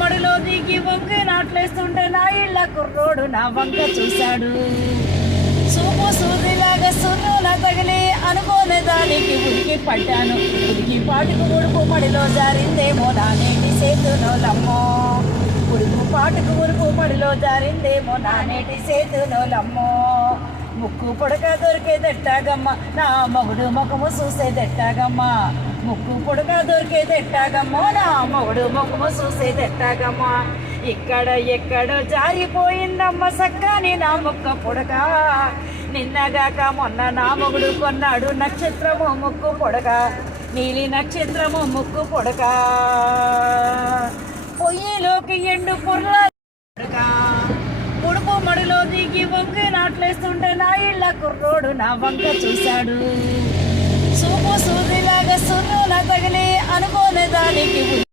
మడిలో దిగి వంగి నాట్లేస్తుంటే నా ఇళ్ళ కుర్రోడు నా వంక చూశాడు. సూపు సూదిలాగా సుర్రున తగిలి అనుకోని దానికి ఉరికి పడ్డాను. ఉరికి పాటుకు ఉడుపు మడిలో జారిందేమో నా నేటి సేతునోలమ్మో. ఉడుపు పాటుకు ఉడుపు మడిలో జారిందేమో నా నేటి సేతునోలమ్మో. ముక్కు పొడక దొరికేదెట్టాగమ్మ నా మొగుడు ముఖము చూసేదెట్టాగమ్మ. ముక్కు పొడక దొరికేదెట్టాగమ్మో నా మొగుడు ముఖము చూసేదెట్టాగమ్మ. ఇక్కడ ఎక్కడో జారిపోయిందమ్మ సక్కని నా ముక్క పొడక. నిన్నగాక మొన్న నా మొగుడు కొన్నాడు నక్షత్రము ముక్కు పొడక. నీలి నక్షత్రము ముక్కు పొడక. పొయ్యిలోకి ఎండు పుర్ర పొడక. ఉడుపు మడిలో దిగి వంగి నాట్లేస్తుంటే నా ఇళ్ళ కుర్రోడు నా వంక చూశాడు. సూపు సూదిలాగా సుర్రున తగిలి అనుకోని దానికి